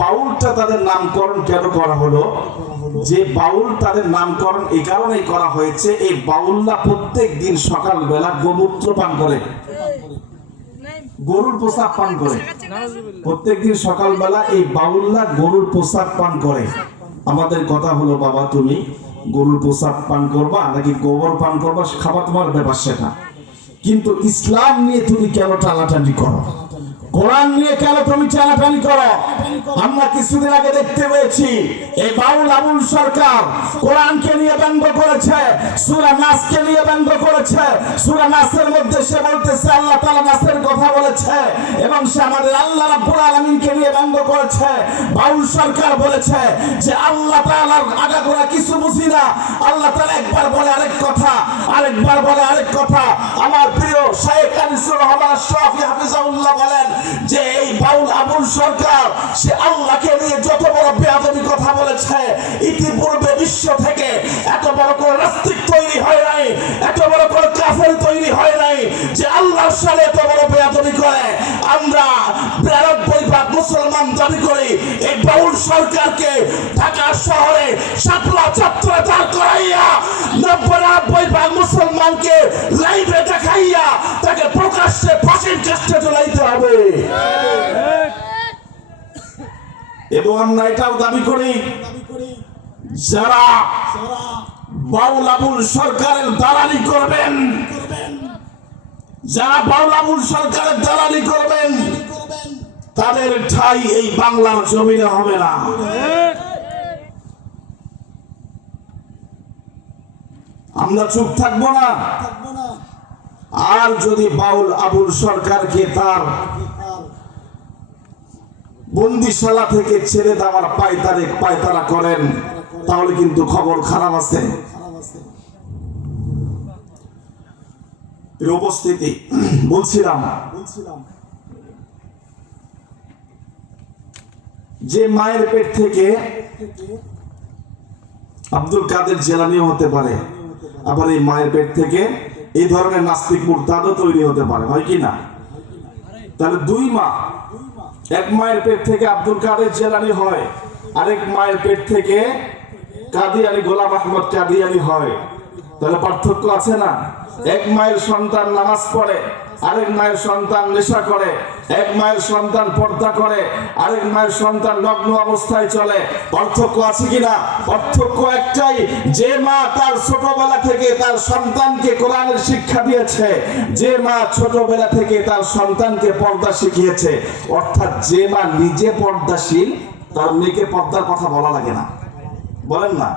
বাউলটা তাদের নামকরণ কেন করা হলো? যে বাউল তাদের নামকরণ এই কারণেই করা হয়েছে, এই বাউলরা প্রত্যেক দিন সকালবেলা গোমূত্র পান করে, গরুর প্রসাব পান করে। প্রত্যেকদিন সকালবেলা এই বাউলরা গরুর প্রসাব পান করে। আমাদের কথা হলো, বাবা তুমি গরুর প্রসাব পান করবা নাকি গোবর পান করবা, খাবার তোমার ব্যাপার সেটা, কিন্তু ইসলাম নিয়ে তুমি কেন টানাটানি করো? কোরআন নিয়ে কেন তুমি টানাটানি করো? আমরা কিছুদিন আগে দেখতে পেয়েছি এই বাউল আবুল সরকার কোরআনকে নিয়ে ব্যঙ্গ করেছে, সূরা নাসকে নিয়ে ব্যঙ্গ করেছে। সূরা নাসের মধ্যে সে বলতেছে আল্লাহ তাআলা নাসের কথা বলেছে এবং সে আমাদের আল্লাহ রাব্বুল আলামিনকে নিয়ে ব্যঙ্গ করেছে। বাউল সরকার বলেছে যে আল্লাহ তাআলার আগাগোড়া কিছু বুঝি না, আল্লাহ তাআলা একবার বলে আরেক কথা, আরেকবার বলে আরেক কথা। আমার প্রিয় শাইখ আনিসুর রহমান আশরাফি হাফিজাহুল্লাহ বলেন যে এই বাউল আবুল সরকার সে আল্লাহকে নিয়ে যত বড় বেয়াদবি কথা বলেছে, ইতিপূর্বে বিশ্ব থেকে এত বড় কোন নাস্তিক তৈরি হয় নাই, এত বড় কোন কাফের তৈরি হয় নাই যে আল্লাহর সাথে এত বড় বেয়াদবি করে। আমরা 92% মুসলমান দাবি করি, এই বাউল সরকারকে ঢাকা শহরে শাপলা চত্বরে দাঁড় করাইয়া 90% মুসলমানকে লাইভে দেখাইয়া তাকে প্রকাশ্যে ফাঁসির কাস্টে ঝুলাইতে হবে। এবং আমরা এটাও দাবি করি, যারা বাউল আবুল সরকারের দালালি করবেন, যারা বাউল আবুল সরকারের দালালি করবেন, তাদের ঠাঁই এই বাংলার জমিনে হবে না। আমরা চুপ থাকবো না। আর যদি বাউল আবুল সরকারকে তার বন্দিশালা থেকে ছেড়ে দেওয়ার পায়তারা করেন, তাহলে কিন্তু খবর খারাপ আছে। এর উপস্থিতি বলছিলাম যে মায়ের পেট থেকে আব্দুল কাদের জিলানী হতে পারে, আবার এই মায়ের পেট থেকে এই ধরনের নাস্তিক মুরতাদও তৈরি হতে পারে, হয় কি না? তাহলে দুই মা, এক মায়ের পেট থেকে আব্দুল কাদের জিলানী হয়, আরেক মায়ের পেট থেকে কাদিয়ানী গোলাম আহমদ কাদিয়ানী হয়। তাহলে পার্থক্য আছে না? এক মায়ের সন্তান নামাজ পড়ে, আরেক মায়ের সন্তান নেশা করে, এক মায়ের সন্তান পর্দা করে, আরেক মায়ের সন্তান নগ্ন অবস্থায় চলে। পার্থক্য আছে কিনা? পার্থক্য একটাই, যে মা তার ছোটবেলা থেকে তার সন্তানকে কোরআনের শিক্ষা দিয়েছে, যে মা ছোটবেলা থেকে তার সন্তানকে পর্দা শিখিয়েছে, অর্থাৎ যে মা নিজে পর্দাশীল, তার মেয়েকে পর্দার কথা বলা লাগে না, বলেন না?